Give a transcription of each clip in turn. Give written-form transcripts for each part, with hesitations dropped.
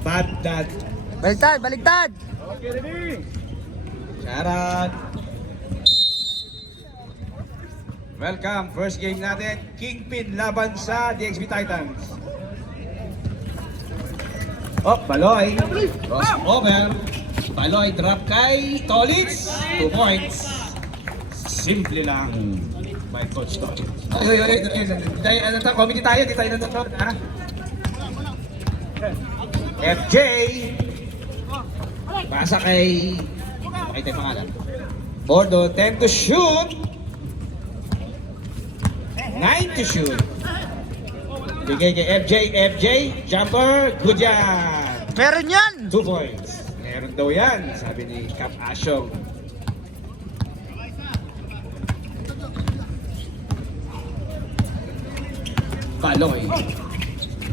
Bad dad. Baligtad, baligtad. Okay, ready? Charot. Welcome, first game natin, Kingpin laban sa DXB Titans. Oh, Baloy. Crossover. Baloy drop kay Tolitz. 2 points. Simple lang. By Coach Tolitz. Ay. Ano to? Committee tayo, di tayo nanonood, ha? FJ. Pasa kay... Ay, tayo pangalan. Bordo, 10 to shoot. 9 to shoot. Bigay kay FJ, jumper, good yan. Meron yan. 2 points. Meron daw yan, sabi ni Cap Asyong. Baloy.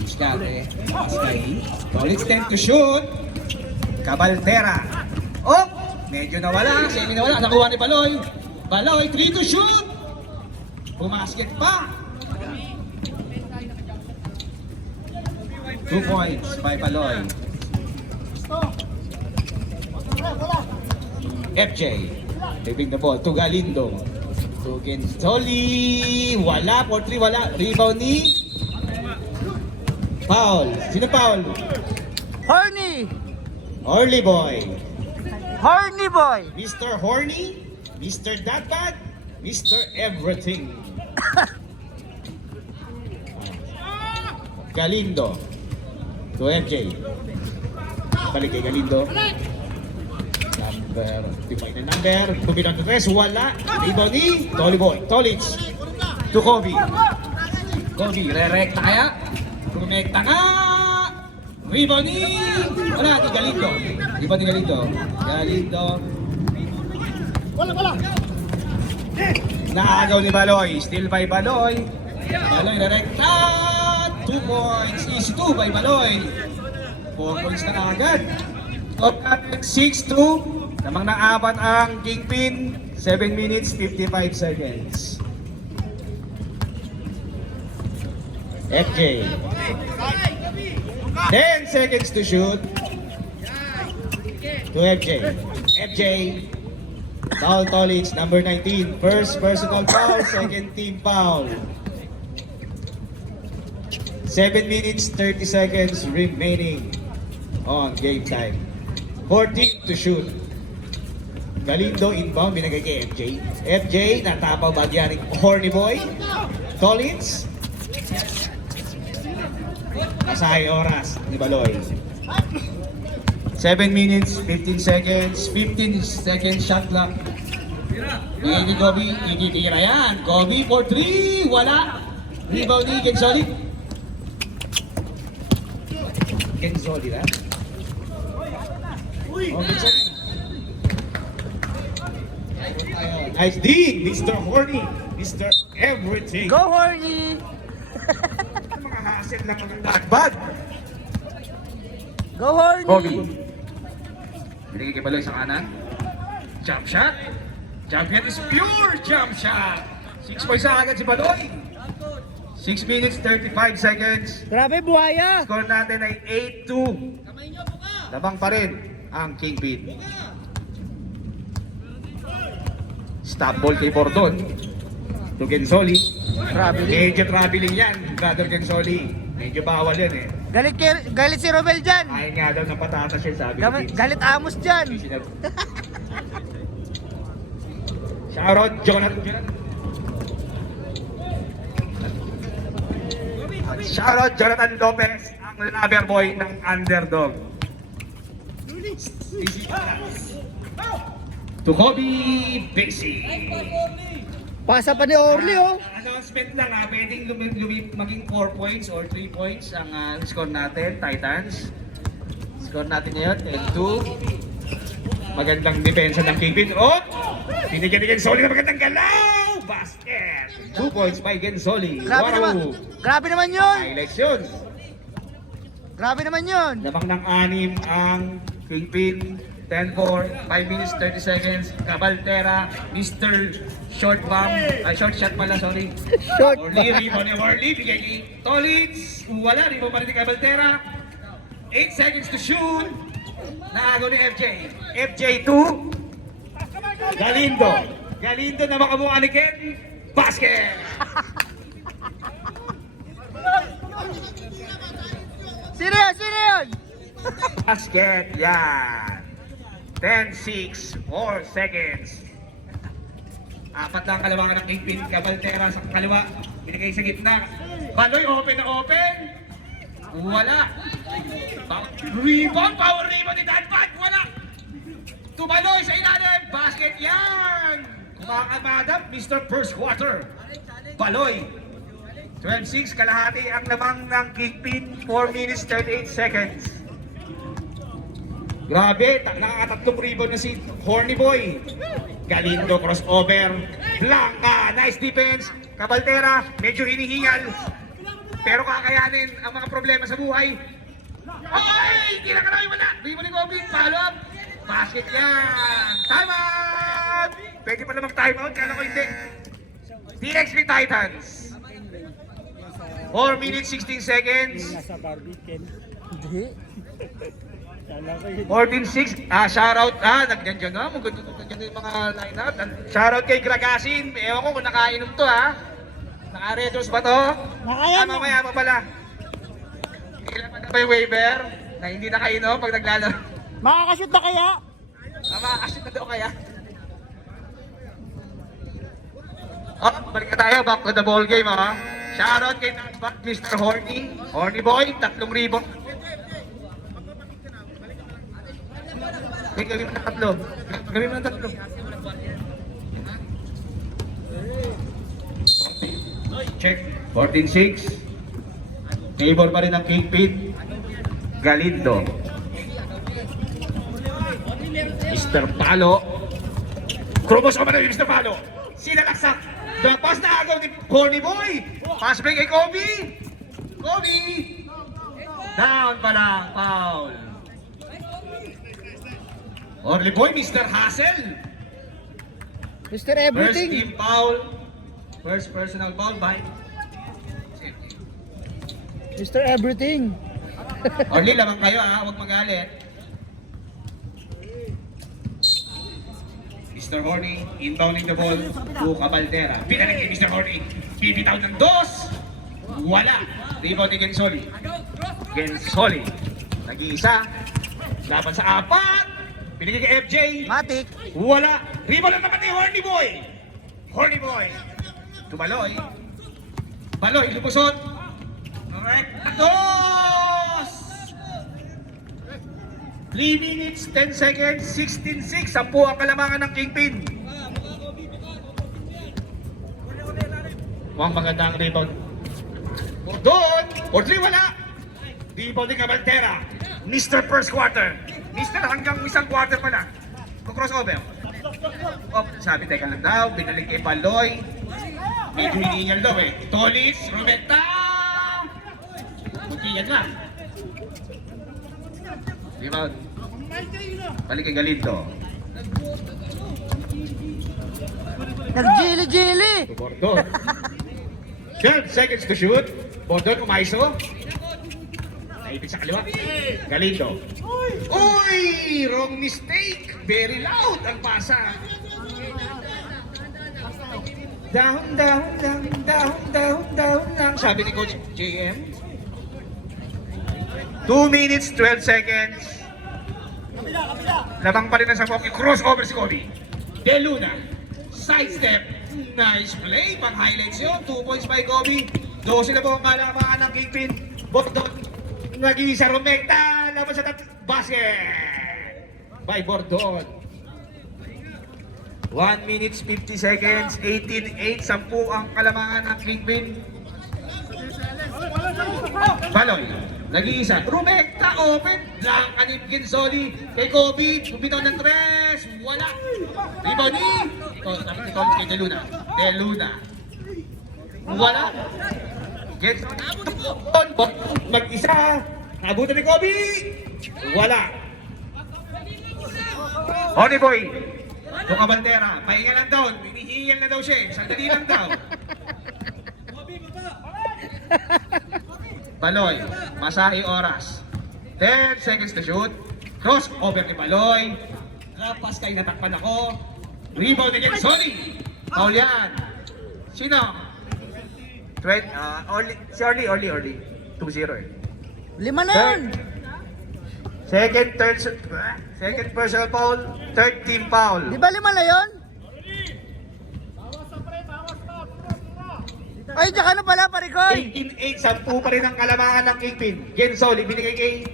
Skate. Tolitz 10 to shoot. Cabaltera. Oh! Medyo nawala. Semi nawala. Nakuha ni Baloy. Baloy 3 to shoot. Pumasket pa. 2 points by Baloy. FJ. Living the ball to Galindo. To Genzoli. Wala. 4-3. Wala. Rebound ni Paul. Sino Paul? Horny. Orly Boy. Horny boy. Mr. Horny. Mr. That Bad. Mr. Everything. Galindo. To MJ. Balik kay Galindo. Number. Define the number. Tumilang to tres. Wala. Rebound ni Tolly Boy. Tolitz. To Kobe. Kobe. Re-recta kaya. Rumekta nga. Rebound ni. Wala. Ni Galindo. Rebound ni Galindo. Galindo. Nakagaw ni Baloy. Still by Baloy. Baloy re-recta. 2 points. Easy 2 by Baloy. 4 points na agad. Total 6-2. Namang naapat ang Kingpin. 7 minutes 55 seconds. FJ. 10 seconds to shoot. To FJ. FJ. Foul Tolitz, number 19. First personal foul, second team foul. 7 minutes 30 seconds remaining on game time. 14 to shoot. Galindo inbound, binagay kay FJ. FJ, natapaw bagyan ni Horny Boy. Tolitz. Masahay oras ni Baloy. 7 minutes, 15 seconds, 15 seconds shot clock. Ni Kobe, ititira yan. Kobe for 3, wala. Rebound ni Genzoli. Genzoli na. Oh, Genzoli. Nice D, Mr. Horny, Mr. Everything. Go horny. Mga hasil lang ng lagbad. Go horny. Kobe. Binigay kay Baloy sa kanan. Jump shot. Jump shot is pure jump shot. 6 points na agad si Baloy. 6 minutes 35 seconds. Grabe buhaya. Score natin ay 8-2. Labang pa rin ang Kingpin. Stop ball kay Bordon. To Genzoli. Grabe. Medyo traveling yan, brother Genzoli. Medyo bawal yan eh. Galit si Romel dyan. Ayaw nga daw ng patatas yun, sabi ni Vince. Galit Amos dyan. Shoutout, Jonathan. Shoutout, Jonathan Lopez, ang lover boy ng underdog. To Kobe Bixie. Pasa pa ni Orly oh. Announcement lang ha, pwedeng maging 4 points or 3 points ang score natin, Titans. Score natin ngayon, 10-2. Magandang depensa ng Kingpin. Oh! Binigyan ni Genzoli na magandang galaw! Basket! 2 points by Genzoli. Grabe naman. Grabe naman yun. Highlights yun. Grabe naman yun. Lamang ng 6 ang Kingpin. 10-4, 5 minutes 30 seconds. Cabaltera, Mr. Short Bomb, short shot pala, sorry. Short Orly, ba? rebound ni Orly, bigay ni Tolitz. Wala, rebound pa rin ni Cabaltera. 8 seconds to shoot. Naago ni FJ. FJ 2. Galindo. Galindo na makamukha ni Ken. Basket! Sino yun? Sino yun? Basket, yan. 10-6, 4 seconds. Apat lang kalawangan ng Kingpin. Cabaltera sa kaliwa. Binigay sa gitna. Baloy, open na open. Wala. Rebound, power rebound ni Danpat. Wala. Tumaloy sa ilalim. Basket yan. Kumakabadap, Mr. First Quarter. Baloy. 12-6, kalahati ang lamang ng Kingpin. 4 minutes, 38 seconds. Grabe, nakakatatlong rebound na si Horny Boy. Galindo, crossover. Blanca, nice defense. Cabaltera, medyo hinihingal. Pero kakayanin ang mga problema sa buhay. Ay! Hindi na karami wala. Rebound ni Kobe, follow up. Basket yan. Time out! Pwede pa namang time out, kala ko hindi. TXP Titans. 4 minutes, 16 seconds. Nasa Barbie, Ken. Hindi. Kala ko yun. 14-6, shoutout, nagdyan na, maganda yung mga lineup. Shoutout kay Gragasin, ewan ko kung nakainom to Naka-redos ba to? Nakainom. Mamaya pa pala. Ilan pa na ba yung waiver na hindi nakainom pag naglalaro? Makakashoot na kaya? Makakasit na daw kaya? Balik na tayo, back to the ball game Shoutout kay Mr. Horny. Horny Boy, 3 rebound. Gawin mo ng 3. Gawin mo ng 3. Check. 14-6. Favor pa rin ang Kingpin. Galindo. Mr. Palo. Krumos ka ba na yung Mr. Palo? Sinalaksak. The pass na agaw ni Horny Boy. Pass break kay Kobe. Kobe. Down pa lang. Foul. Horny Boy, Mr. Hassel. Mr. First Everything. team foul. First personal foul by Mr. Everything. Orly, lamang kayo huwag magalit. Mr. Horny, inbounding the ball to Cabaltera. Pinalik ni Mr. Horny. Bibitaw ng 2. Wala. Rebound ni Gensoli. Gensoli. Nag-iisa. Laban sa 4. Pinigay kay FJ. Matik. Wala. Rebound lang naman ni Horny Boy. Horny Boy. Tubaloy. Baloy, lumusot. Alright. 2! 3 minutes, 10 seconds, 16-6. 10 ang kalamangan ng Kingpin. Mukhang maganda ang rebound. Doon! Audrey, wala! Rebound ni Cabaltera. Mr. First Quarter. Mr. hanggang isang quarter pa lang. Crossover. Sabi, teka lang daw. Binalik kay Baloy. Medyo hinihingal daw Tolis, Rometa! Kunti yan lang. Rebound. Balik kay Galindo. Nag-jili-jili. Bordon. 12 seconds to shoot. Bordon, umaiso. Naipit sa kaliwa. Galindo. Uy! Wrong mistake. Very loud ang pasa. Down, down, down, down, down, down lang. Sabi ni Coach JM. 2 minutes, 12 seconds. Lamang pa rin ang Samoki. Crossover si Kobe. De Luna. Sidestep. Nice play. Pang highlights yun. 2 points by Kobe. 12 na po ang kalamangan ng Kingpin. Bordon. Nag-iisa Romecta. Laban sa basket. By Bordon. 1 minutes 50 seconds. 18-8. 10 ang kalamangan ng Kingpin. Baloy. Nag-iisa. Rumekta, open. Blanca ni Gensoli. Kay Kobe. Bumitaw ng 3. Wala. Rebound ni. Dapat ito kay De Luna. De Luna. Wala. Gensoli. Mag-isa. Nabutan ni Kobe. Wala. Honey Boy. Luka Bandera. Pahinga lang daw. Hinihiyal na daw siya eh. Sandali lang daw. Baloy. Masahi oras. 10 seconds to shoot. Cross over kay Baloy. Kapas kay natakpan ako. Rebound again. Sorry. Foul yan. Sino? Si Orly. 2-0 eh. 5 na yun. Second personal foul, third team foul. Di ba 5 na yun? Ay, diyan ka na pala, Parikoy. 18-8, 10 pa rin ang kalamangan ng Kingpin. Gensol, ibinigay kay...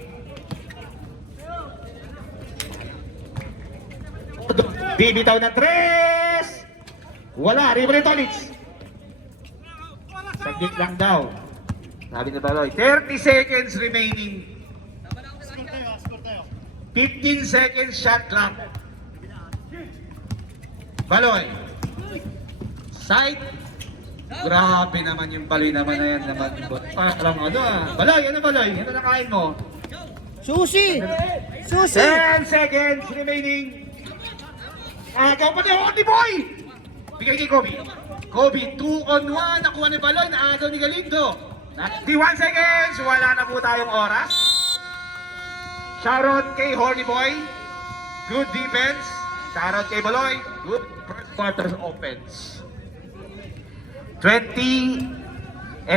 Bibitaw ng 3! Wala, rebound Tolitz. Saglit lang daw. Sabi ni Baloy, 30 seconds remaining. 15 seconds shot clock. Baloy. Side. Grabe naman yung Baloy naman na yan. Parang ano ah. Baloy, ano Baloy? Ano nakain mo? Susi. Susi. 10 seconds remaining. Agaw pa ni Honey Boy. Bigay kay Kobe. Kobe, 2-on-1. Nakuha ni Baloy. Naagaw ni Galindo. 91 seconds. Wala na po tayong oras. Shoutout kay Horny Boy. Good defense. Shoutout kay Baloy. Good first quarter's offense. 20-8.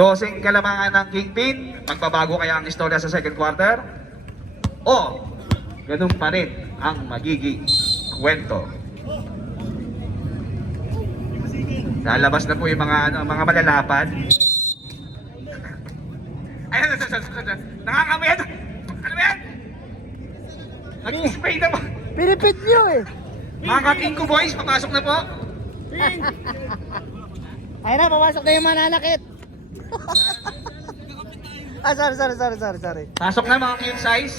Dosing kalamangan ng Kingpin. Magbabago kaya ang istorya sa second quarter? O, ganun pa rin ang magiging kwento. Lalabas na po yung mga malalapan. Ay, nakakamoy ito. Ano ba yan? Nag-spray na ba? Pinipit nyo eh. Mga ka-King ko boys, papasok na po. Ay na, pumasok na yung mananakit. Sorry. Pasok na mga cute size.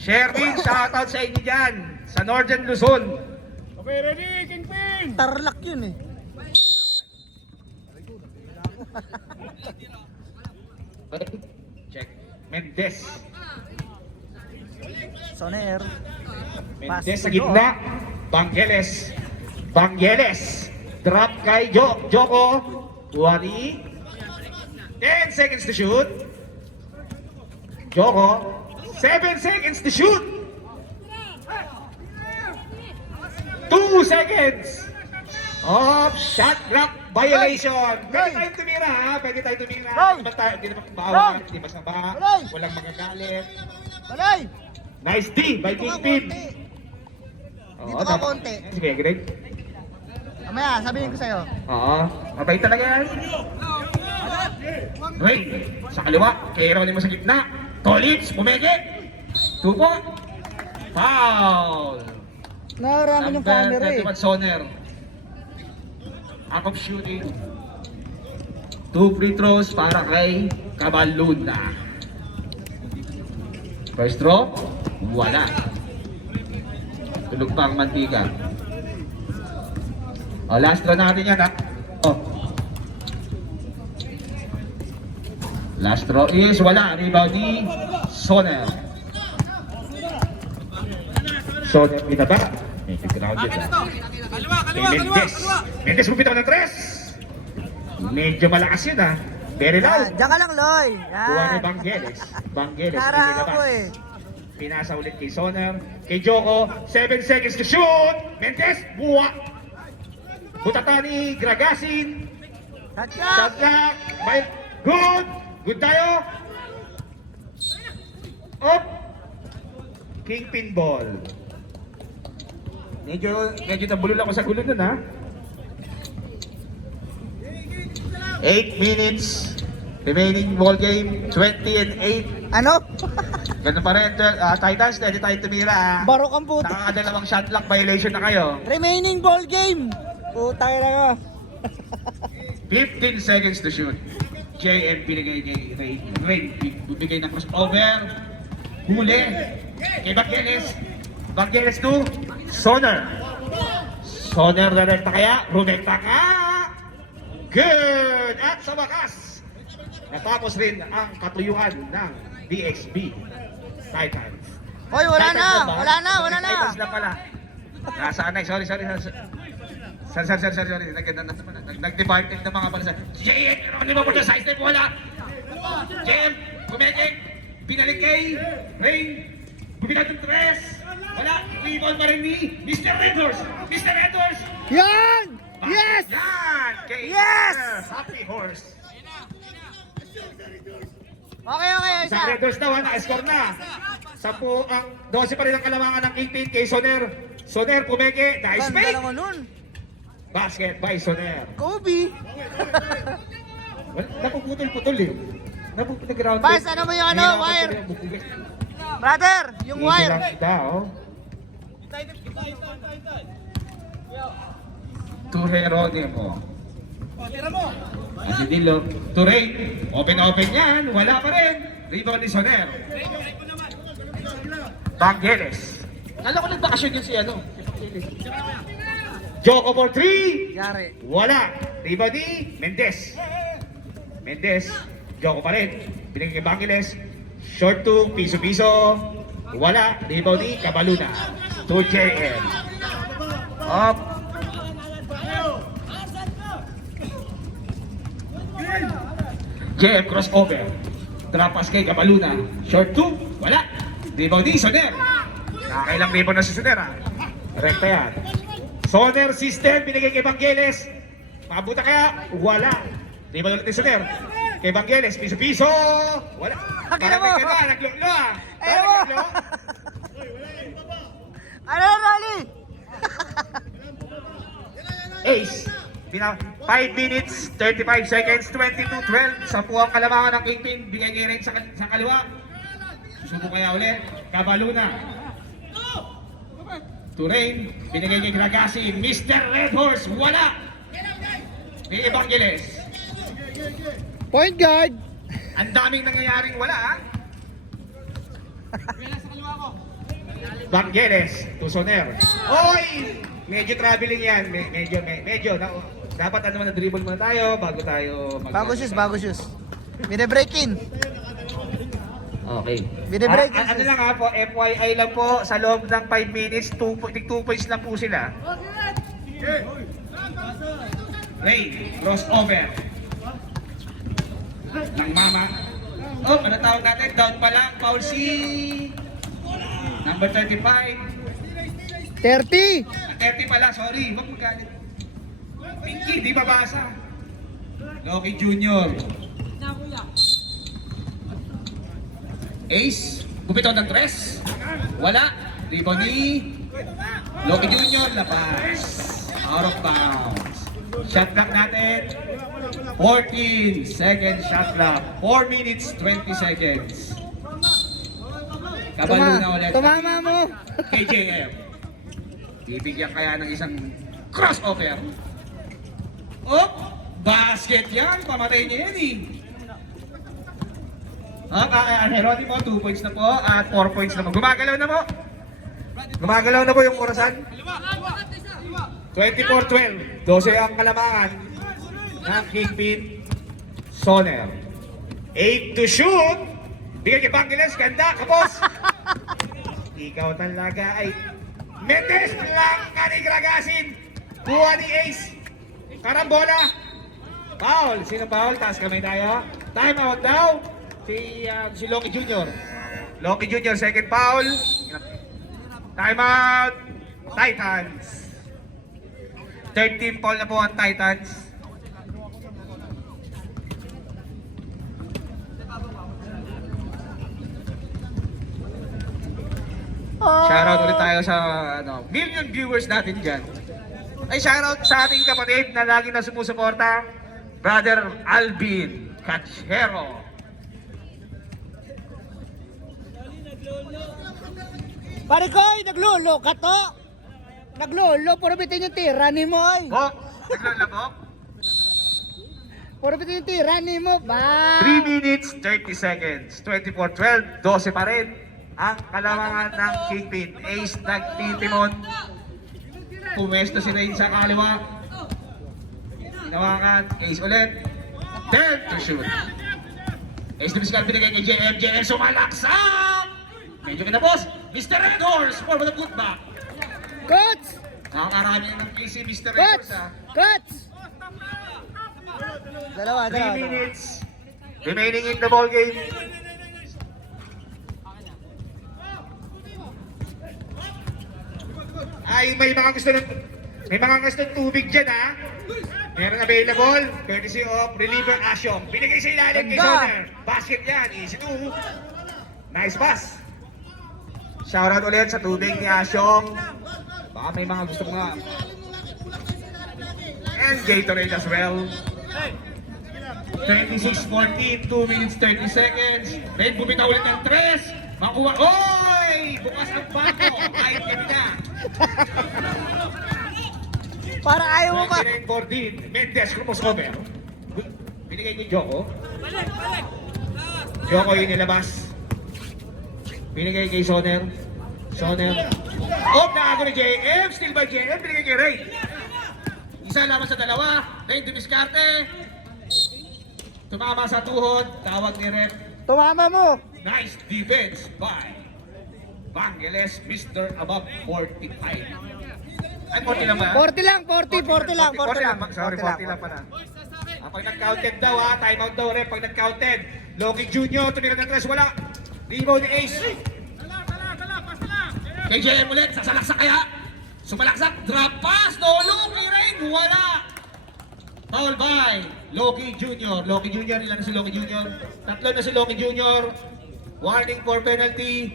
Share din, shoutout sa inyo dyan. Sa Northern Luzon. Okay, ready, Kingpin! Tarlac yun eh. Check. Mendes. Soner. Mendes sa gitna. Bangeles. Drop kay Joko. 20. 10 seconds to shoot. Joko. 7 seconds to shoot. 2 seconds. Off shot clock violation. Pwede tayong tumira ha. Pwede tayong tumira. Hindi naman bawal. Hindi masama. Walang magagalit. Balay! Nice D by Kingpin. Dito ka konti. Sige, Greg. Mamaya, sabihin ko sa'yo. Oo. Mabait talaga yan. Wait. Sa kaliwa. Kaya mo sa gitna. Tolitz. Pumege. Tupo. Foul. Naharaman yung camera eh. Number 31 Soner. Out of shooting. 2 free throws para kay Cabaluna. First throw. Wala. Tulog pa ang mantika. O, last throw natin yan ha. O. Last throw is wala. Rebound ni Soner. Soner binaba. Medyo grounded ha. Kay Mendes. Mendes bumitaw ng 3. Medyo malakas yun ha. Very loud. Diyan ka lang, Loy. Kuha ni Yan. Banggeles Tara inilabas. ako eh. Pinasa ulit kay Soner. Kay Joko, 7 seconds to shoot. Mendes, buwa. Butata ni Gragasin. Touch Shot clock. Good. Good tayo. Up. Kingpin ball. Medyo nabulol ako sa gulo nun ha. 8 minutes. Remaining ball game, 20-8. Ano? Ganun pa rin, Titans, pwede tayo tumira ha. Barok ang puta. Nakakadalawang shot clock violation na kayo. Remaining ball game. Putay na ka. 15 seconds to shoot. JM binigay kay Ray. Bibigay ng crossover. Huli. Kay Bangeles to Soner. Soner na kaya? Rumekta ka! Good! At sa wakas, natapos rin ang katuyuan ng DXB. Titans. Hoy, wala Titans na. ba? Wala na, wala na. Titans na pala. Nasaan na? Sorry. Sorry. Nag-departed na mga bansa. JM, ano ba po sa size type? Wala. JM, kumekek. Pinalik kay Rain. Bumila ng tres. Wala. Rebound pa rin ni Mr. Redhorse. Mr. Redhorse. Yan! Yes! Yan! Kay Yes! Happy Horse. Okay, isa. Sa Redhorse daw, na-score na. 12 pa rin ang kalamangan ng 18 kay Soner. Soner, kumeke. Nice Ganda fake. naman nun. Basket by Soner. Kobe. Napuputol-putol eh. Napuputol-ground. Bas, ano mo yung ano, wire? Brother, yung wire. To Geronimo. At hindi lo. To Ray. Open yan. Wala pa rin. Rebound ni Soner. Bangeles. Kala ko nagbakasyon yun si ano. Joko for 3. Yari. Wala. Rebound ni Mendez. Joko pa rin. Binigay kay Bangeles. Short 2. Piso-piso. Wala. Rebound ni Cabaluna. To JM. Up. JM crossover. Drop pass kay Cabaluna. Short 2. Wala. Rebound ni Soner. Nakakailang rebound na si Soner ha. Rekta yan. Soner system. Binigay kay Bangeles. Mabuta kaya. Wala. Rebound ulit ni Soner. Kay Bangeles. Piso-piso. Wala. Akira mo. Naglo-lo ah. Ayaw mo. Ano, Rolly? Ace. 5 minutes, 35 seconds, 22-12. 10 ang kalamangan ng Kingpin. Bigay kay Ren sa kaliwa. Susubo kaya ulit. Cabaluna. To Rain. Binigay kay Gragasi. Mr. Redhorse. Wala. Ni Evangeles. Point guard. Ang daming nangyayaring wala ha. Vangeles. To Soner. Oy! Medyo traveling yan. Medyo. Dapat ano na dribble muna tayo bago tayo mag- Bago shoes. Bine-break in. Okay. Bine-break in. Ano lang ha po, FYI lang po, sa loob ng 5 minutes, 2 points lang po sila. Ray, crossover. Ng mama. Oh, ano tawag natin? Down pa lang, foul si number 35. 30. 30 pala, sorry. Huwag mo galit. Pinky, di babasa. Loki Junior. Ace, gupito ng tres. Wala. Rebound ni Loki Junior, labas. Out of bounds. Shot clock natin. 14 seconds shot clock. 4 minutes, 20 seconds. Cabaluna ulit. Tumama mo. KJM. Bibigyan kaya ng isang crossover. Oh, basket yan. Pamatay niya yan eh. Geronimo, 2 points na po at 4 points na po. Gumagalaw na po yung orasan. 24-12. 12 ang kalamangan ng Kingpin Soner. 8 to shoot. Bigay kay Bangeles. Ganda, kapos. Ikaw talaga ay Mendez lang ka ni Gragasin. Kuha ni Ace. Karambola. Foul. Sino foul? Taas kamay tayo. Time out daw. Si Loki Junior. Loki Junior, second foul. Time out. Titans. Third team foul na po ang Titans. Shoutout ulit tayo sa million viewers natin dyan. Ay shoutout sa ating kapatid na lagi na sumusuporta, Brother Alvin Cachero. Pare koy, naglolo ka to. Naglolo, puro bitin yung tira ni mo ay. Bok, naglalabok. Puro bitin yung tira ni mo, ba? 3 minutes, 30 seconds. 24-12, 12 pa rin. Ang kalamangan ng Kingpin. Ace nagtitimon. Pumesto si Rain sa kaliwa. Hinawakan. Ace ulit. 10 to shoot. Ace na Biscar binigay kay JM. JM sumalaksak! Medyo kinapos. Mr. Red Horse for the putback. Coach! Nakakarami ng PC Mr. Red Coach! Horse ha. Coach! Dalawa. 3 minutes remaining in the ball game. Ay, may mga gusto ng tubig dyan ha. Meron available, courtesy of reliever Asyong. Binigay sa ilalim kay Ganda! Soner. Basket yan, easy to. Nice pass. Shoutout ulit sa tubig ni Asyong. Baka may mga gusto mga. And Gatorade as well. 26-14, 2 minutes 30 seconds. Red bumitaw ulit ng 3. Makuha. Oy! Bukas ang bako. Kahit kami na. Para ayaw mo ka. 29-14. Mendes crossover. Binigay ni Joko. Joko yung nilabas. Binigay kay Soner. Soner. Off na ako ni JM. Still by JM. Binigay kay Ray. Isa lamang sa dalawa. Ray dumiskarte. Tumama sa tuhod. Tawag ni Rep. Tumama mo. Nice defense by Vangeles, Mr. Above 45. Ay, 40 lang ba? 40 lang, 40 lang. Sorry, 40 lang pala. Pag nag-counted daw ha, timeout daw rin. Pag nag-counted, Loki Jr. tumira ng 3, wala. Rebound ni Ace. Kay JM ulit, sasalaksak kaya. Sumalaksak, drop pass, no look, kay Rain, wala. Foul by Loki Jr. Loki Jr. Ilan na si Loki Jr.? Tatlo na si Loki Jr. Warning for penalty.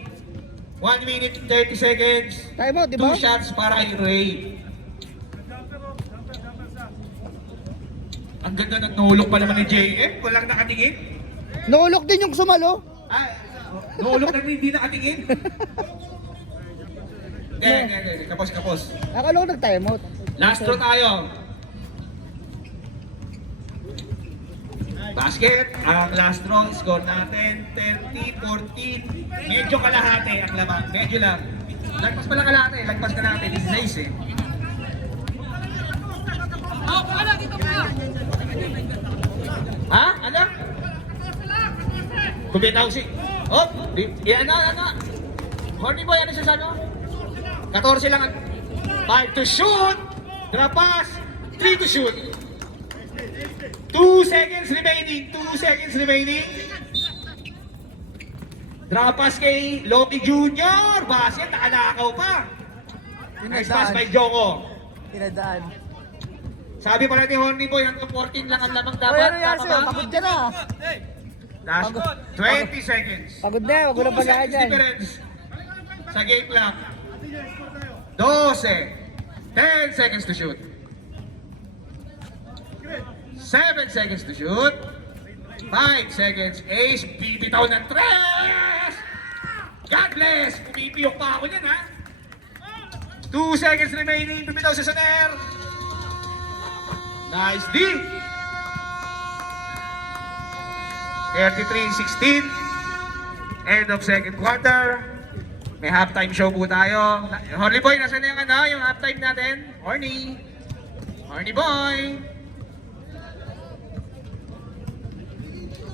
1 minute 30 seconds. Time out, di 2 ba? shots para kay Ray. Ang ganda ng nulok pa naman ni JM. Walang nakatingin. Naulok din yung sumalo. Ah, nulok na rin hindi nakatingin. Hindi. Kapos. Akala ko nag-time out. Last throw tayo. Basket, ang last throw, score natin, 30-14. Medyo kalahati ang laban, medyo lang. Lagpas pala kalahati, lagpas ka natin, this is nice eh. Ha? Ano? Kumitaw si... Oh! Ano? Horny boy, ano siya sa ano? 14 lang. 5 to shoot! Drop pass! 3 to shoot! 2 seconds remaining. Drop pass kay Loki Jr. Basket, nakalakaw pa. Nice pass by Joko. Tinadaan. Sabi pala ni Horny Boy, hanggang 14 lang ang lamang Oy, dapat. ano yan Tama sa'yo? ba? Pagod ka na. Last 20 seconds. Pagod na, wag mo na 2 pala seconds dyan. difference sa game clock. 12. 10 seconds to shoot. 7 seconds to shoot. 5 seconds. Ace, bibitaw ng 3! God bless! Pumipiyok pa ako yan ha. 2 seconds remaining. Bibitaw si Soner. Nice D! 33-16. End of second quarter. May halftime show po tayo. Horny Boy, nasa na yung halftime natin? Horny Boy!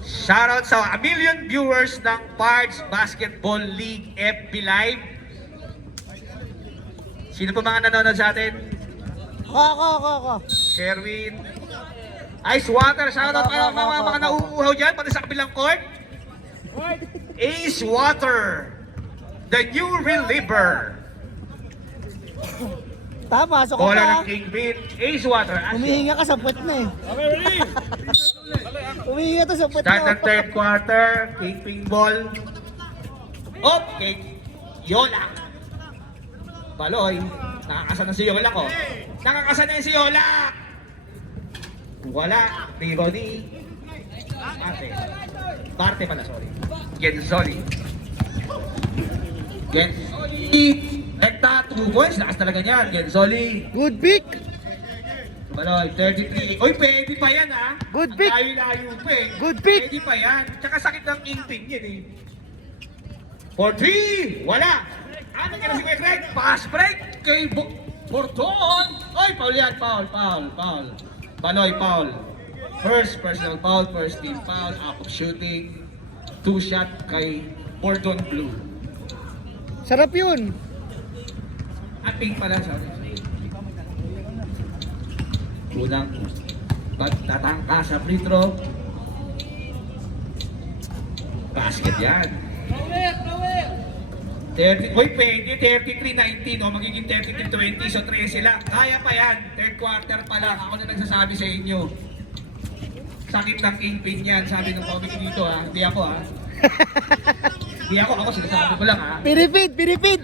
Shoutout sa 1 million viewers ng Pards Basketball League FB Live. Sino po mga nanonood sa atin? Ako. Sherwin. Ice Water, shoutout para mga nauuhaw dyan, pati sa kabilang court. Ace Water, the new reliever. Tama, so ka Bola pa. ng Kingpin, Ace Water. Humihinga ka sa puwet na eh. Okay, ready? Humihinga to sa puwet Start mo. ng third quarter, Kingpin ball. Okay, Yolak. Baloy, nakakasan na si Yolak oh. Nakakasan na si Yolak. Wala, rebound ni Parte pala, sorry. Genzoli. Nekta, 2 points, lakas talaga niyan, Genzoli. Good pick. Baloy, 33. Uy, pwede pa yan ha. Good pick. Ang layo pa eh. Good pick. Pwede pa yan. Tsaka sakit ng inting yan eh. For 3, wala. Ano ka na si Greg? Pass break kay Borton. Oy, foul yan, foul. Baloy, foul. First personal foul, first team foul, out of shooting. 2 shot kay Cordon Bleu. Sarap yun. At pink pala, sorry. Unang pagtatangka sa free throw. Basket yan. 30, oy, pwede, 33-19, o magiging 33-20, so 13 lang. Kaya pa yan, third quarter pa lang. Ako na nagsasabi sa inyo. Sakit ng kingpin yan, sabi ng comic dito ha. Hindi ako ha. Hindi ako sinasabi ko lang ha. Piripid.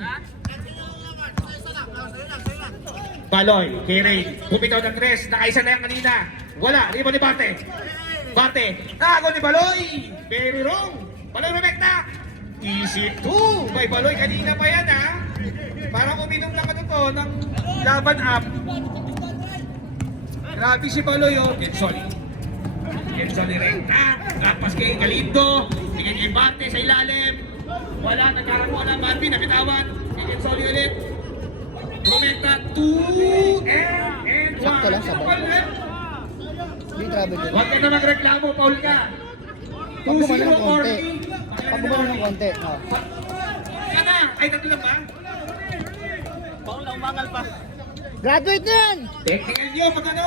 Baloy, kay Ray, bumitaw ng tres, nakaisa na yan kanina. Wala, rebound ni Barte. Barte, nakago ni Baloy. Very wrong. Baloy remekta. Easy 2. May Baloy kanina pa yan ha. Parang uminom lang ano to ng laban up. Grabe si Baloy oh. Gensoli rekta. Lapas kay Galindo. Bigay kay Barte sa ilalim. Wala, nagkakaroon na Bambi, nabitawan. Kay Gensoli ulit. Bumekta 2 and 1. Sakto lang, sabay. Hindi travel yun. Huwag ka na magreklamo, Paul ka. Pag gumano ng 2-0 konti. 40. Pag gumano ng konti. Oh. Ka na! Ay, tatlo lang ba? Graduate na yan! Technical nyo, pag ano?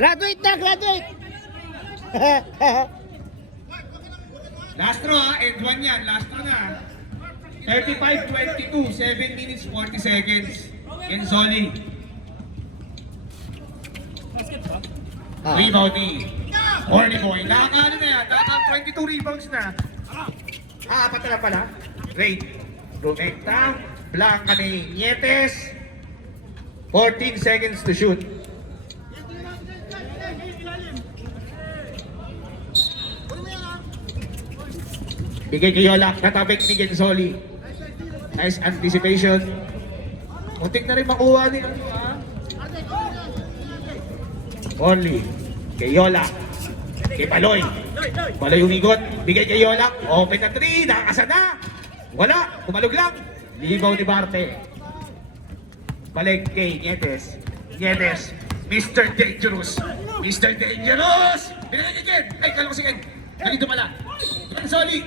Graduate na, graduate! Last throw ha, end 1 yan. Last throw na. 35-22, 7 minutes 40 seconds. Gensoli. Ah. Rebounding. Horny boy. Nakakaano na yan. Nakaka 22 rebounds na. Apat na lang pala. Ray. Rumekta. Blanca ni Nietes. 14 seconds to shoot. Bigay kay Yolak. Natabik ni Gensoli. Nice anticipation. Muntik na rin makuha ni ano ha. Only kay Yola, kay Baloy. Baloy umigot, bigay kay Yola. Open na 3, nakakasa na. Wala, kumalog lang. Ligaw ni Barte. Balik kay Nietes. Nietes, Mr. Dangerous. Mr. Dangerous! Binigay kay Ken. Ay, kala ko si Ken. Nalito pala. Gensoli.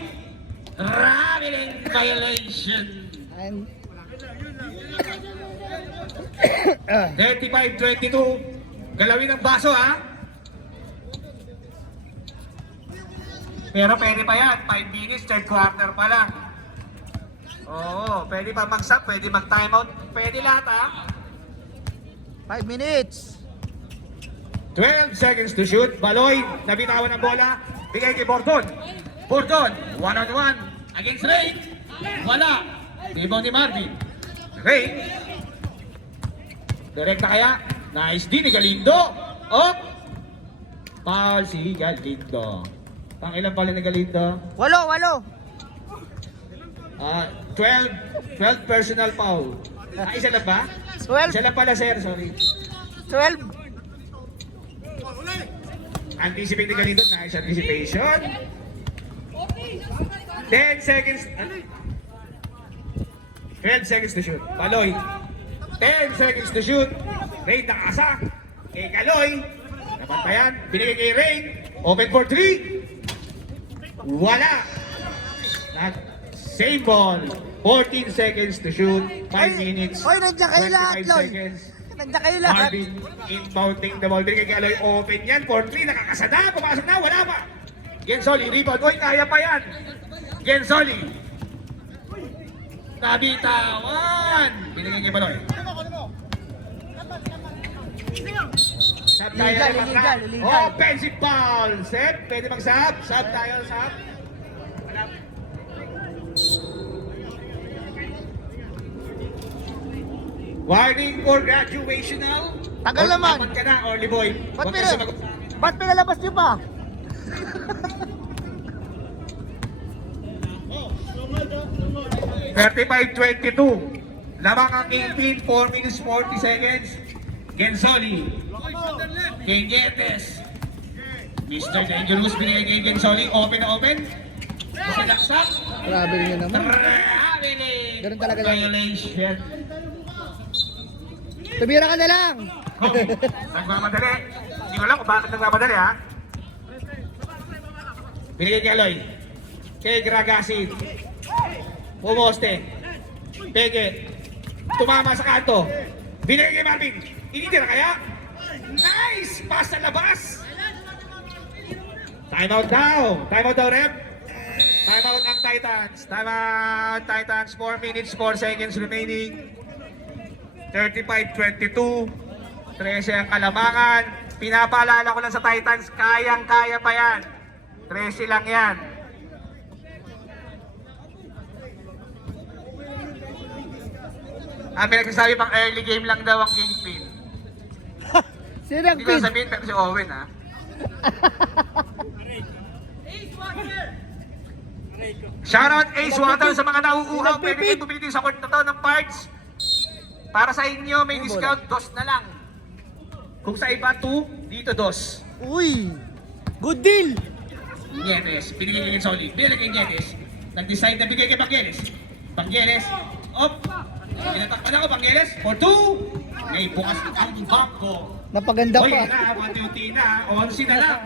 Raveling violation. And... 35-22. Galawin ang baso ha. Pero pwede pa yan. 5 minutes, third quarter pa lang. Oo, pwede pa mag-stop, pwede mag-timeout. Pwede lahat ha. 5 minutes! 12 seconds to shoot. Baloy, nabitawan ang bola. Bigay kay Bordon. Bordon, 1-on-1 against Ray. Wala. Rebound ni Marvin. Ray. Direkta kaya. Nice din ni Galindo. Oh! Foul si Galindo. Pang ilan pala ni Galindo? 8. 12 personal foul. Isa lang ba? 12. Isa lang pala sir, sorry. 12. Anticipate ni Galindo. Nice anticipation. 10 seconds. 12 seconds to shoot. Baloy. 10 seconds to shoot. Rain nakasa. Kay Kaloy. Napantayan. Binigay kay Rain. Open for 3. Wala. Same ball. 14 seconds to shoot. 5 minutes. Oy, nandiyan kayo lahat, 25 Loy. seconds. Nandiyan kayo lahat. Marvin inbounding the ball. Binigay kay Kaloy. Open yan. For 3. Nakakasa na. Pumasok na. Wala pa. Gensoli. Rebound. Oy, kaya pa yan. Gensoli. Nabitawan. Binigay kay Baloy. Sub tayo Illegal, na illegal, illegal. Offensive foul. Set. Pwede mag-sub. Sub tayo. Sub. Wala. Warning for graduational. Tagal Or naman. dapat ka na, Orly Boy. Ba't Huwag ka sumagot. Ba't pinalabas niyo pa? $35-22. Lamang ang 18, 4 minutes 40 seconds. Gensoli. Kay Nietes. Mr. Dangerous binigay kay Gensoli. Open na open. Sinaksak. Grabe niyo naman. Traveling. Ganun talaga lang. Violation. Tumira ka na lang. Oh, nagmamadali. Hindi ko alam kung bakit nagmamadali ha. Binigay kay Aloy. kay Gragasin. Pumoste. Pege. Tumama sa kanto. Binigay kay Marvin. Initira kaya? Nice! Pass sa labas! Time out daw. Time out daw, rep. Time out ang Titans. Time out, Titans. 4 minutes, 4 seconds remaining. 35-22. 13 ang kalamangan. Pinapaalala ko lang sa Titans, kayang-kaya pa yan. 13 lang yan. May nagsasabi pang early game lang daw ang Kingpin. Sino Hindi ko nag-pin? sabihin pero si Owen ha. Shoutout Ace Water sa mga nauuhaw. Pwede kayo bumili sa court na to ng parts. Para sa inyo may discount, 2 na lang. Kung sa iba 2, dito 2. Uy! Good deal! Nietes, binigay kay Soli. Binigay kay Nietes. Nag-decide na bigay kay Bangeles. Bangeles, op! Pinatakpan ako, Bangeles, for 2! May bukas ang bangko. Napaganda Oy, pa. na, 1-2 na, 11 na lang.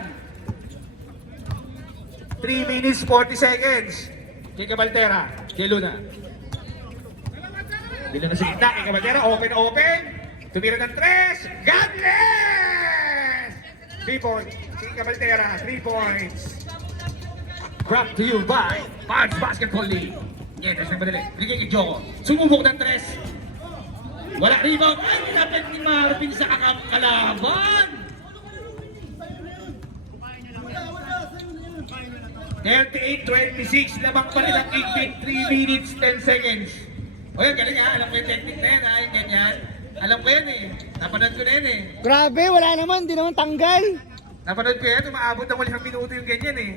3 minutes, 40 seconds. Kay Cabaltera, kay Luna. Bila na sa gitna, kay Cabaltera, open. Tumira ng 3, God bless! 3 points, kay Cabaltera, 3 points. Brought to you by Pards Basketball League. Nietes na madali, bigay kay Joko. Sumubok ng 3. Wala rebound. Ay, nilapit ni Marvin sa kalaban. 38-26, labang pa rin ang 3 minutes, 10 seconds. O yan, galing ha, alam ko yung technique na yan ha, yung ganyan. Alam ko yan eh, napanood ko na yan eh. Grabe, wala naman, di naman tanggal. Napanood ko yan, umaabot ng 8 minuto yung ganyan eh.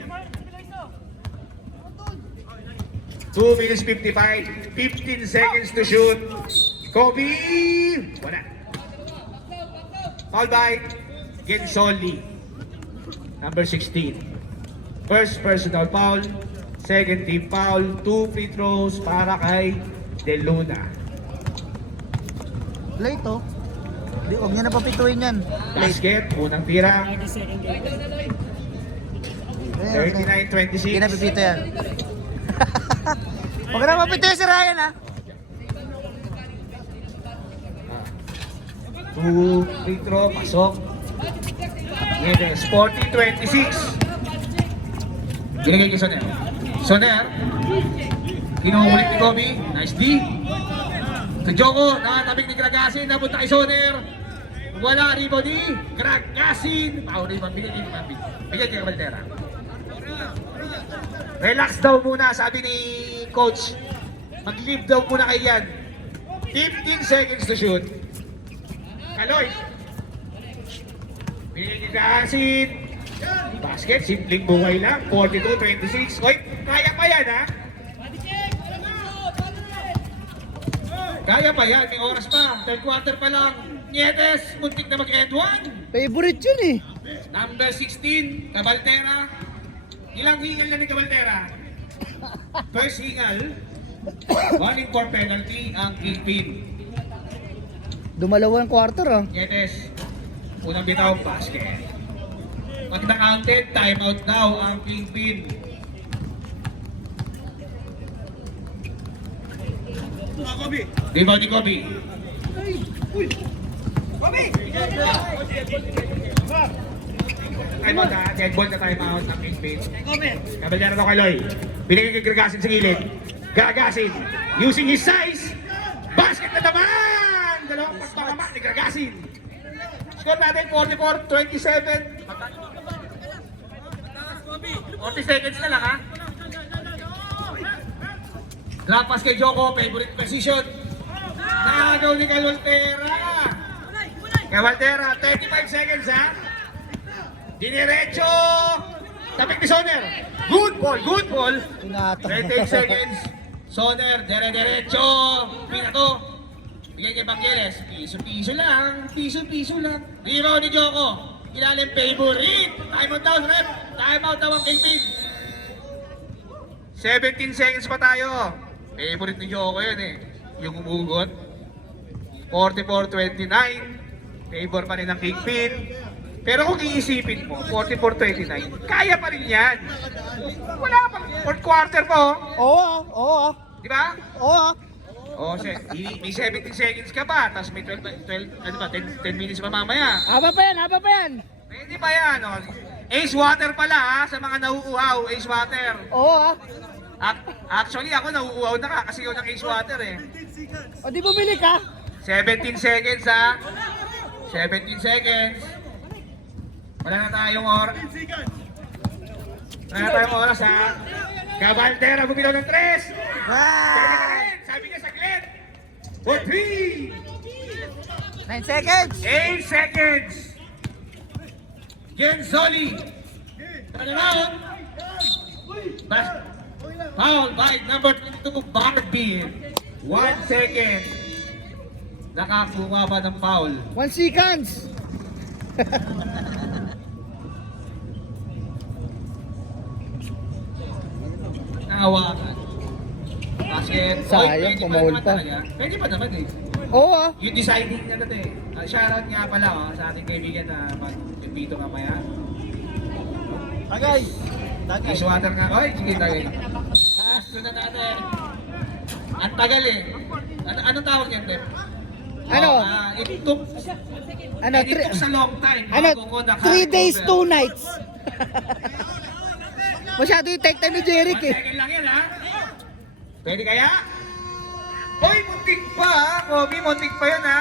2 minutes 55, 15 seconds to shoot. Kobe! Wala. Foul by Gensoli, number 16. First personal foul, second team foul, 2 free throws para kay De Luna. Late oh. Di, huwag niya na papituin yan. Basket, unang tira, 39-26. Hindi na pipito yan. Huwag na papituin si Ryan ha. 2 free throw, pasok. Yes, 40-26. Binigay kay Soner. Soner, kinukulit ni Kobe. Nice D. Sa Joko, nakatabing ni Gragasin, napunta kay Soner. Wala rebound ni Gragasin. Power rebound, binigay ni Mabig. Bigyan kay Cabaltera. Relax daw muna, sabi ni coach. Mag-leave daw muna kay Yan. 15 seconds to shoot. Kaloy. Binigay ni Gragasin. Basket, simpleng buhay lang. 42-26. Oy, kaya pa yan ha? Kaya pa yan, may oras pa. Third quarter pa lang. Nietes, muntik na mag-end 1. Favorite yun eh. Number 16, Cabaltera. Ilang hingal na ni Cabaltera? First hingal, 1 for penalty ang Kingpin. Dumalawa ang quarter ah. Nietes, unang bitaw, basket. Pag na-counted, timeout daw ang Kingpin. Rebound ni Kobe. Timeout na, dead ball na timeout ng Kingpin. Kabalera daw kay Loy. Binigay kay Gragasin sa gilid. Gragasin, using his size. Basket na naman! Dalawang pagpakamak ni Gragasin. Score natin 44-27. 40 seconds na lang ha. Drop pass kay Joko, favorite position. Nakagaw ni Cabaltera. Cabaltera, 35 seconds ha. Diniretso. Tapik ni Soner. Good ball. 38 seconds. Soner, dire-diretso. Pinato. Bigay kay Bangeles. Piso-piso lang. Rebound ni Joko. Ilalim favorite. Timeout daw, rep. Timeout daw ang Kingpin. 17 seconds pa tayo. Favorite ni Joko yun eh. Yung umugot. 44-29. Favor pa rin ng Kingpin. Pero kung iisipin mo, 44-29, kaya pa rin yan. Wala pa. fourth quarter po. Oo. Di ba? Oo. Oh, may 17 seconds ka pa, tapos may 12, ano ba, 10 minutes pa mamaya. Haba pa yan. Pwede pa yan, oh. Ace water pala ha, sa mga nauuhaw, ace water. Oo. Actually, ako nauuhaw na kasi yun ng ace water eh. O di bumili ka? 17 seconds ha. 17 seconds. Wala na tayong oras. Wala na tayong oras ha. Kabaldera, bumilaw ng 3. Pwede na rin, sabi niya saglit. For 3. 9 seconds. 8 seconds. Genzoli. Turn around. Foul by number 2, Barbie. 1 second. Nakakuha ba ng foul? 1 seconds. Nangawakan. Basket. Sayang, pumawal pa. Pwede pa naman eh. Oo. Yung deciding na natin eh. Shoutout nga pala sa ating kaibigan na mag-invito mamaya. Tagay. Ice water nga. Oy, sige tagay. Asto na natin. Ang tagal eh. Anong tawag yan, Dep? Ano? It took sa long time. bago ko 3 days, 2 nights. Masyado yung take time ni Jeric 1 eh. second lang yan ha. Pwede kaya? Hoy, muntik pa ha. Kobe, muntik pa yun ha.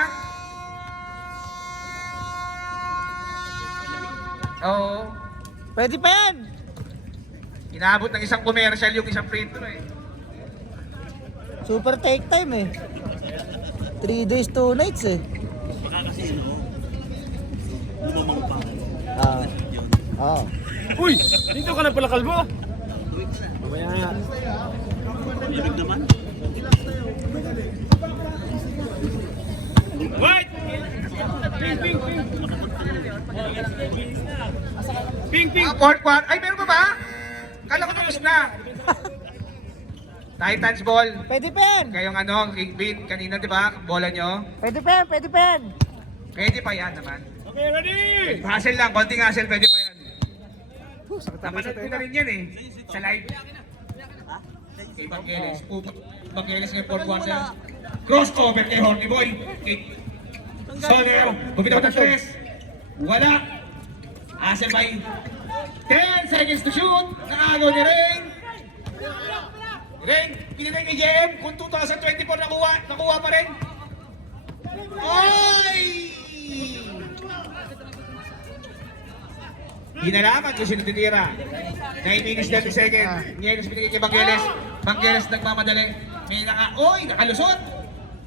Oo. Pwede pa yan. Inaabot ng isang commercial yung isang free throw eh. Super take time eh. 3 days, 2 nights eh. Ah. Uy! Dito ka na pala kalbo! Mamaya nga. Wait! Ping! Fourth quarter. Ay, meron pa ba? Kala ko tapos na. Titans ball. Pwede pa yan. Kayong ano, Kingpin, kanina di ba? Bola nyo. Pwede pa yan. Pwede pa yan naman. Okay, ready! Hassle lang, konting hassle, pwede pa yan. Napanood ko na rin yan eh. Sa live. Kay Bangeles. Bangeles ngayon fourth quarter. Crossover kay Horny Boy. Soler. Bumitaw ng 3. Wala. Hassle by 10 seconds to shoot. Nakagaw ni Rain. Rain, pinitay kay JM. Kung 2024 nakuha pa rin. Oy! Hinalaman kung sino titira. 9 minutes 30 seconds. Nieves binigay kay Bangeles. Bangeles nagmamadali. May nakalusot.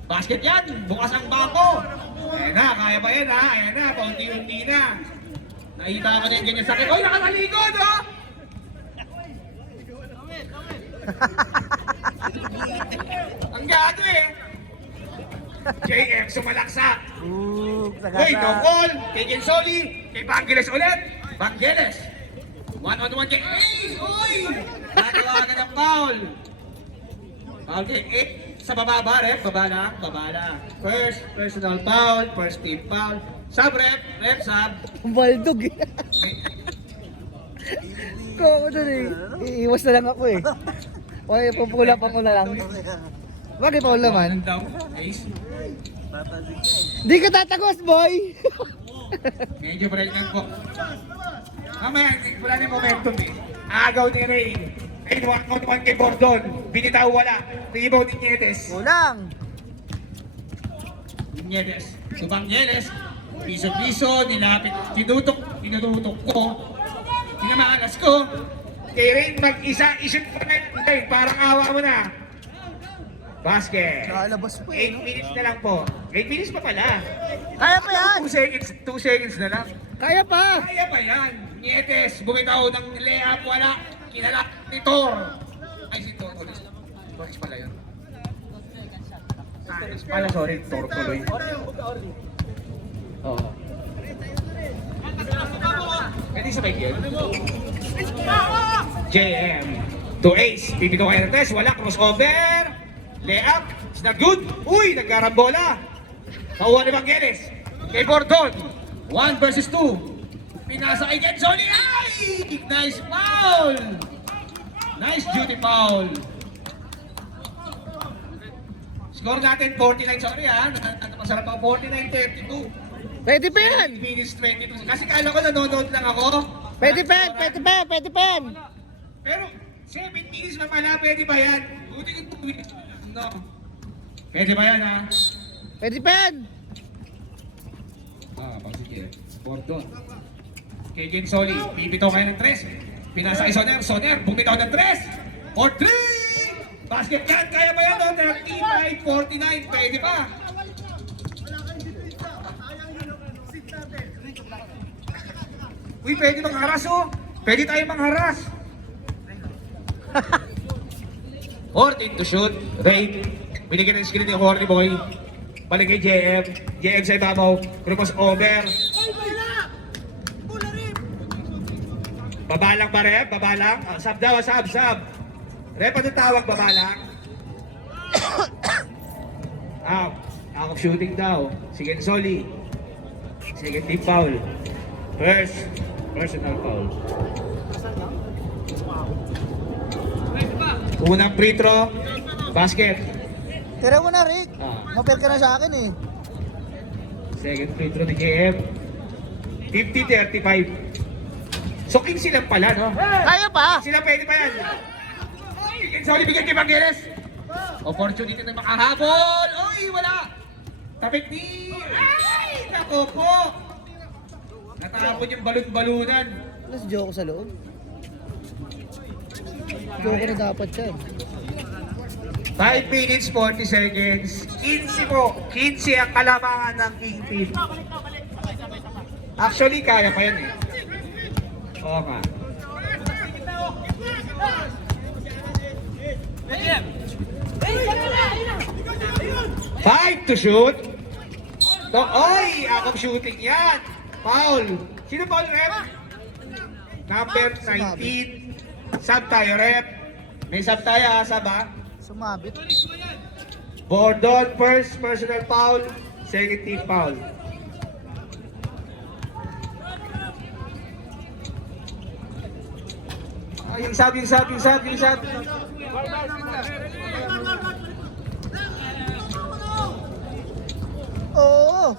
Basket yan. Bukas ang bako. Ayan na, kaya ba yan ha? Ayan na, paunti-unti na. Nakita ko na yung ganyan sakit. Oy, nakatalikod oh! Ang gato eh. JM sumalaksak. Uy, no call. Kay Gensoli. Kay Bangeles ulit. Bangeles. 1-on-1 kay Ace. Uy! Natawagan ng foul. Foul kay Ace. Sa baba ba, ref? Baba lang. First personal foul. First team foul. Sub, ref. Ref, sub. Baldog eh. Ay, Ko doon eh. Iiwas na lang ako eh. Oy, pupula pa ko na lang. Bakit pa naman? daw. Ace. Di ka tatagos, boy! Medyo pregnant po. Mamaya, wala na yung momentum eh. Agaw ni Rain. Ay, 1-on-1 kay Gordon. Binitaw wala. Rebound ni Nieves. Kulang! Nieves. Subang Nieves. Piso-piso, nilapit. Tinutok ko. Tinamalas ko. Kay Rain mag-isa, isip pa na yun. Parang awa mo na. Basket. Nakalabas pa 8 minutes na lang po. 8 minutes pa pala. Kaya pa yan! 2 seconds na lang. Kaya pa! Kaya pa yan. Nietes, bumitaw ng layup, wala. Kinalak ni Tor. Ay, si Tor. Boris pala yun. Boris pala, sorry. Tor tuloy. Oo. Pwede sa bike yun. JM. To Ace. Pipito kayo ng test. Wala. Crossover. Layup. It's not good. Uy, nagkarambola. Pauha ni Bangeles. Kay Gordon. 1 versus 2. Pinasa kay Genzoli. Ay! Nice foul! Nice duty foul. Score natin 49, sorry ha. Masarap ako, 49-32. Pwede pa yan! Minutes 22. Kasi kala ko nanonood lang ako. Pwede pa yan! Pwede pa yan! Pwede pa yan! Pero 7 minutes pa pala, pwede ba yan? Buti ko 2 minutes. No. Pwede ba yan ha? Pwede pa yan! Sige. Bordon. Kay Jim Soli, bibitaw kayo ng 3. Pinasa kay Soner, Soner, bumitaw ng 3. For 3! Basket yan, kaya ba yan? 35-49, pwede pa. Uy, pwede mangharas oh. Pwede tayo mangharas. 14 to shoot. Raid. Binigyan ng screen ni Horny Boy. Balik kay JM. JM sa ibabaw. Cruz over. Babalang pa rin. Babalang. Sub daw. Sub. Rep, ano tawag babalang? Out of shooting daw. Sige, Soli. Sige, team foul. First. Personal foul. Unang free throw. Basket. Tira mo na, Rick. Mapel ka na sa akin eh. Second free throw ni JM. 50-35. So, 15 lang pala, no? Kaya pa! Sila pwede pa yan. Sorry, bigyan kay Bangeres. Opportunity na makahabol. Uy, wala. Tapik ni... Ay, nako po. Natapon yung balon-balunan. Ano si Joko sa loob? Joko na dapat yan. 5 minutes, 40 seconds. 15 po. 15 ang kalamangan ng Kingpin. Actually, kaya pa yan eh. Oo nga. Five to shoot. Oy, akong shooting yan. Foul. Sino foul, rep? Number 19. Sub tayo, rep. May sub tayo, ha? Sub, ha? Sumabit. Bordon, first personal foul. Second team foul. Yung sub. Oo!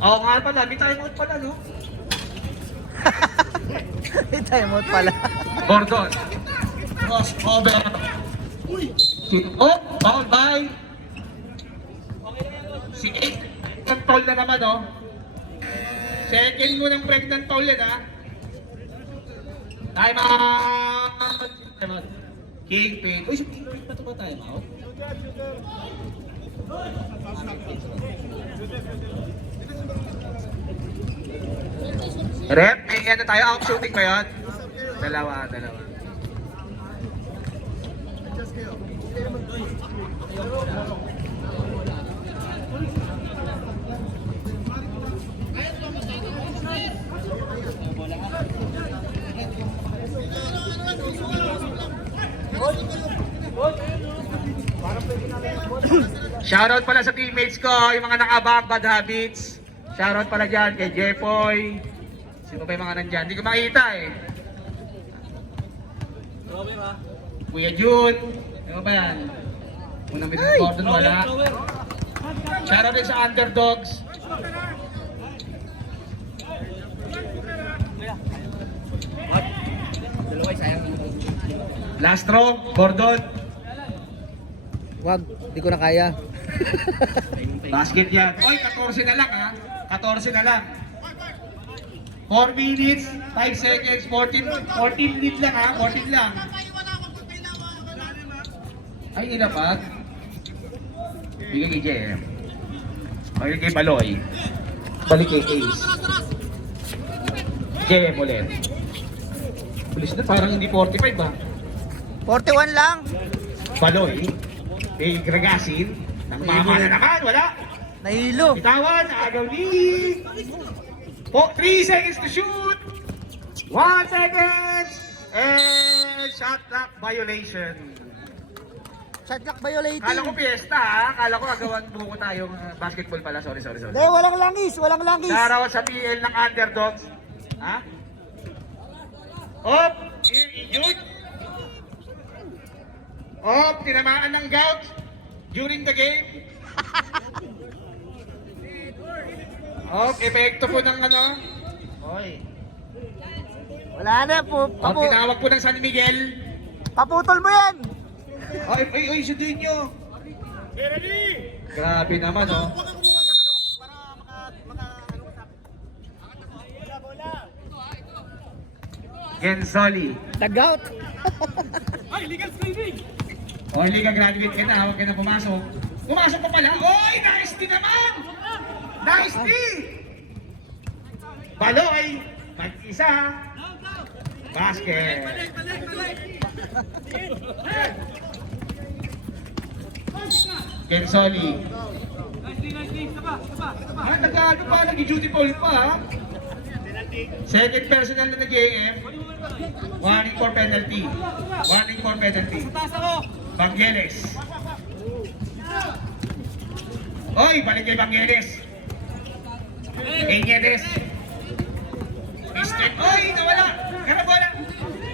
Oo nga pala, may time out pala, no? May timeout pala. Gordon. Cross over. Oh, foul by. Si 8. Ang tall na naman, oh. Second mo ng pregnant tall yan, ha? Time out. Kingpin. Uy, si Kingpin pa ito ba time out? Rep, may ano tayo, out shooting ba yun? Dalawa. Shoutout pala sa teammates ko, yung mga nakabang bad habits. Shoutout pala dyan kay Jepoy. Sino ba yung mga nandyan? Hindi ko makita eh. Kuya Jun. Ano ba yan? Unang Mrs. Gordon wala. Shoutout din sa underdogs. Last throw, Gordon. Wag, di ko na kaya. Basket yan. Oy, 14 na lang ha. 14 na lang. 4 minutes, 5 seconds, 14 lead lang ha. 14 lang. Ay, inapat. Bigay kay JM. Bigay kay Baloy. Balik kay Ace. JM ulit. Bilis na, parang hindi 45 ha. 41 lang. Baloy. Kay Gragasin. Nang mama na naman, wala. Nahilo. Bitawan, agaw ni. 3 seconds to shoot. 1 second. And shot clock violation. Shot clock violating. Kala ko piyesta ha. Kala ko agawan buko tayong basketball pala. Sorry. Hindi, walang langis. Shoutout sa PL ng underdogs. Ha? Op! Injured! Op! Tinamaan ng gout during the game. Op! Epekto po ng ano? Oy. Wala na po. Op! Tinawag po ng San Miguel. Paputol mo yan. Ay, sunduin nyo. Grabe naman, oh. Gensoli. Tag-out. Ay, legal screening! O, liga graduate ka na, huwag ka na pumasok. Pumasok pa pala. Oy, nice D naman! Nice D! Baloy, mag-isa. Basket. Gensoli. Nag-ano pa, nag-duty ball pa, ha? Second personal na nag-AF. Warning for penalty. Warning for penalty. Bangeles. Oy, balik kay Bangeles. Eñedes. Mistake. Oy, nawala. Karabola.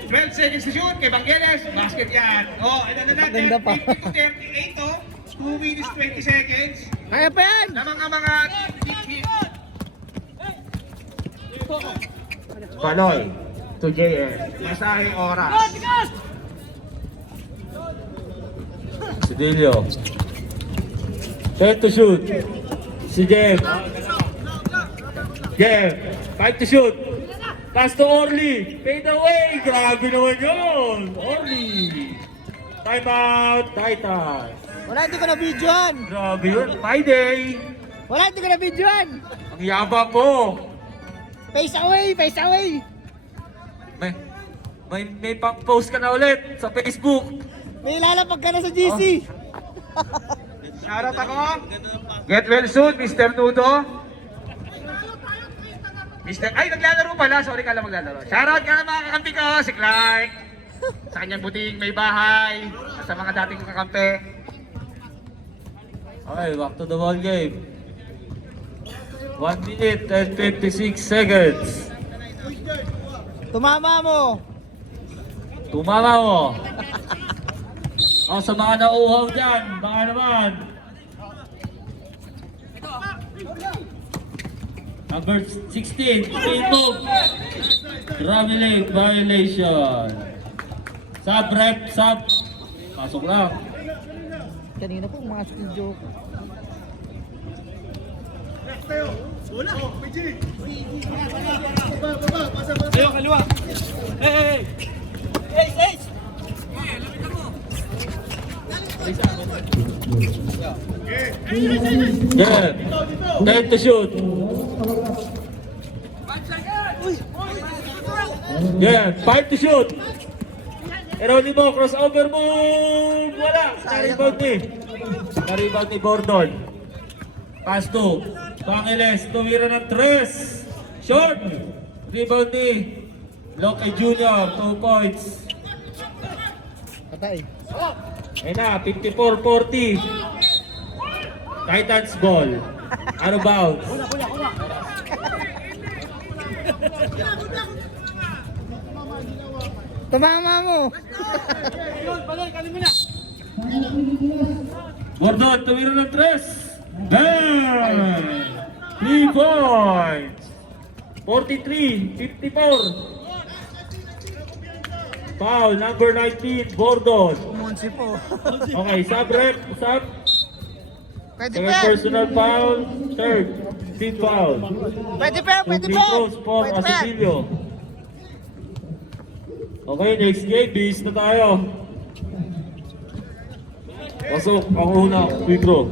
12 seconds to shoot kay Bangeles. Basket yan. Oh, ano na natin? Maganda pa. 50 to 38, oh. 2 minutes, 20 seconds. Kaya pa yan. Lamang ang mga big hit. Baloy to JM. Masahing oras. Sedilio. Try to shoot. Si Jeff. Jeff. Fight to shoot. Pass to Orly. Fade away. Grabe naman yun. Orly. Time out. Titan. Wala, hindi ko na videoan. Grabe yun. Friday. Wala, hindi ko na videoan. Ang yabang mo. Face away, face away. May pang-post ka na ulit sa Facebook. May ilalapag ka na sa GC. Shoutout ako. Get well soon, Mr. Nudo. Ay, naglalaro pala. Sorry ka lang maglalaro. Shoutout ka na mga kakampi ko. Si Clark. Sa kanyang buting may bahay. At sa mga dating kakampi. Okay, back to the ball game. 1 minute and 56 seconds. Tumama mo. Tumama mo. O sa mga nauuhaw dyan, baka naman. Number 16, clean move. Traveling violation. Sub rep, sub. Pasok lang. Kanina po, mga studio ko. Ayaw, kaliwa. Hey! Yeah. Time to shoot. Yeah, 5 to shoot. Eronimo, crossover move. Wala. Na-rebound ni. Na-rebound ni Gordon. Pass to Bangeles. Tumira ng 3. Short. Rebound ni Loke Jr. 2 points. Patay. Ayun na, 54-40. Titans ball. Out of bounds. Tumama mo. Gordon, tumira ng 3. Bang! 3 points. 43-54. Foul, number 19, Gordon. Monsi po. Okay, sub-rep, sub. Pwede Second pa yan. personal foul, third, team foul. Pwede pa yan, Two pwede free pa. throws for Pwede pa yan. Asilio. Okay, next game, bis na tayo. Pasok, ang una, free throw.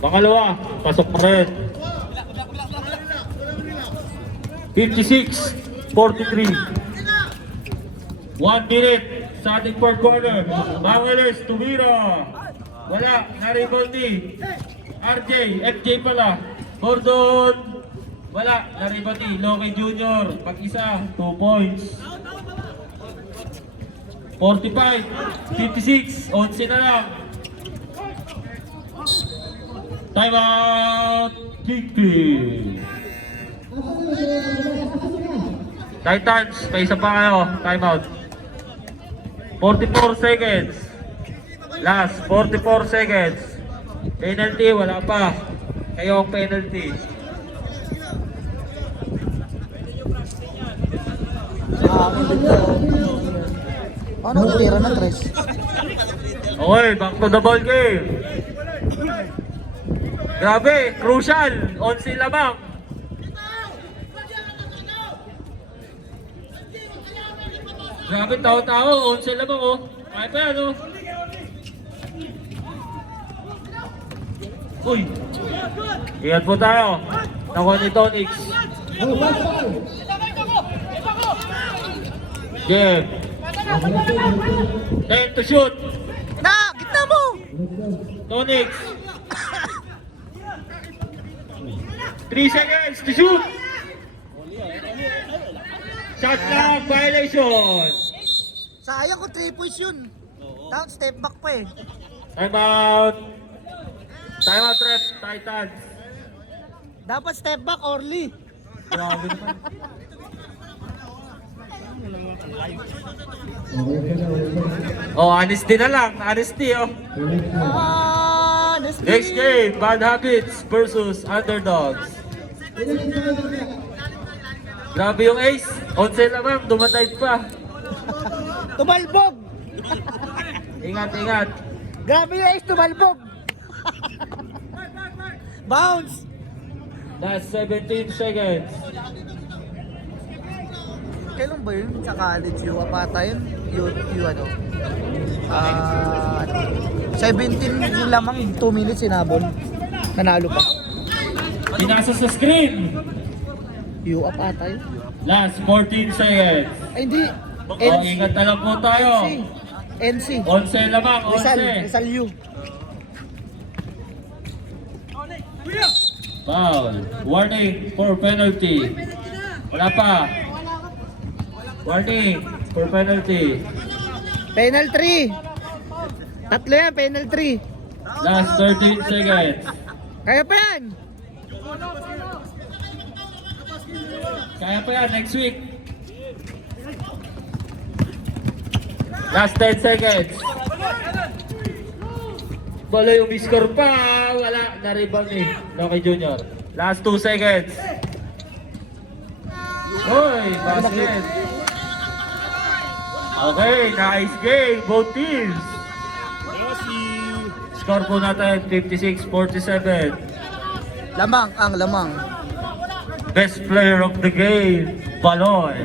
Pangalawa, pasok pa rin. 56-43. 1 minute sa ating fourth quarter. Bangeles, tumira. Wala, na-rebound ni RJ, FJ pala. Gordon, wala, na-rebound ni Loke Jr. Pag-isa, 2 points. 45, 56, 11 na lang. Time out! Kingpin! Titans, may isa pa kayo. Time out. 44 seconds. Last, 44 seconds. Penalty, wala pa. Kayo ang penalty. Paano ko tira na, Tres? Okay, back to the ball game. Grabe, crucial. 11 lamang. Grabe, tao-tao. 11 lamang, oh. Kaya pa yan, oh. Uy. Ingat po tayo. Nakuha ni Tonix. Game. 10 to shoot. Na! Gitna mo! Tonix. 3 seconds to shoot. Shot clock violation. Sayang ko 3 points yun. Down, step back pa eh. Time out. Time out, ref. Titans. Dapat step back, Orly. Grabe naman. Oh, honesty na lang. Honesty, oh. Next game, Bad Habits versus Underdogs. Grabe yung ace. 11 lamang, dumatay pa. Tumalbog! Ingat, ingat. Grabe yung ace, tumalbog! Bounce! Last 17 seconds. Kailan ba yun sa college yung apata yun? Yung ano? 17 yung lamang, 2 minutes sinabon. Nanalo pa. Pinasa sa screen. Yung apata yun? Last 14 seconds. Ay hindi. Oh, ingat na lang po tayo. NC. 11 lamang, 11. Rizal U. Foul. Warning for penalty. Wala pa. Warning for penalty. Penal 3. Tatlo yan, penal 3. Last 13 seconds. Kaya pa yan. Kaya pa yan, next week. Last 10 seconds. Baloy, umiscore pa. Wala, na-rebound eh. Loki Junior. Last 2 seconds. Hoy, basket. Okay, nice game, both teams. Score po natin, 56-47. Lamang, ang lamang. Best player of the game, Baloy.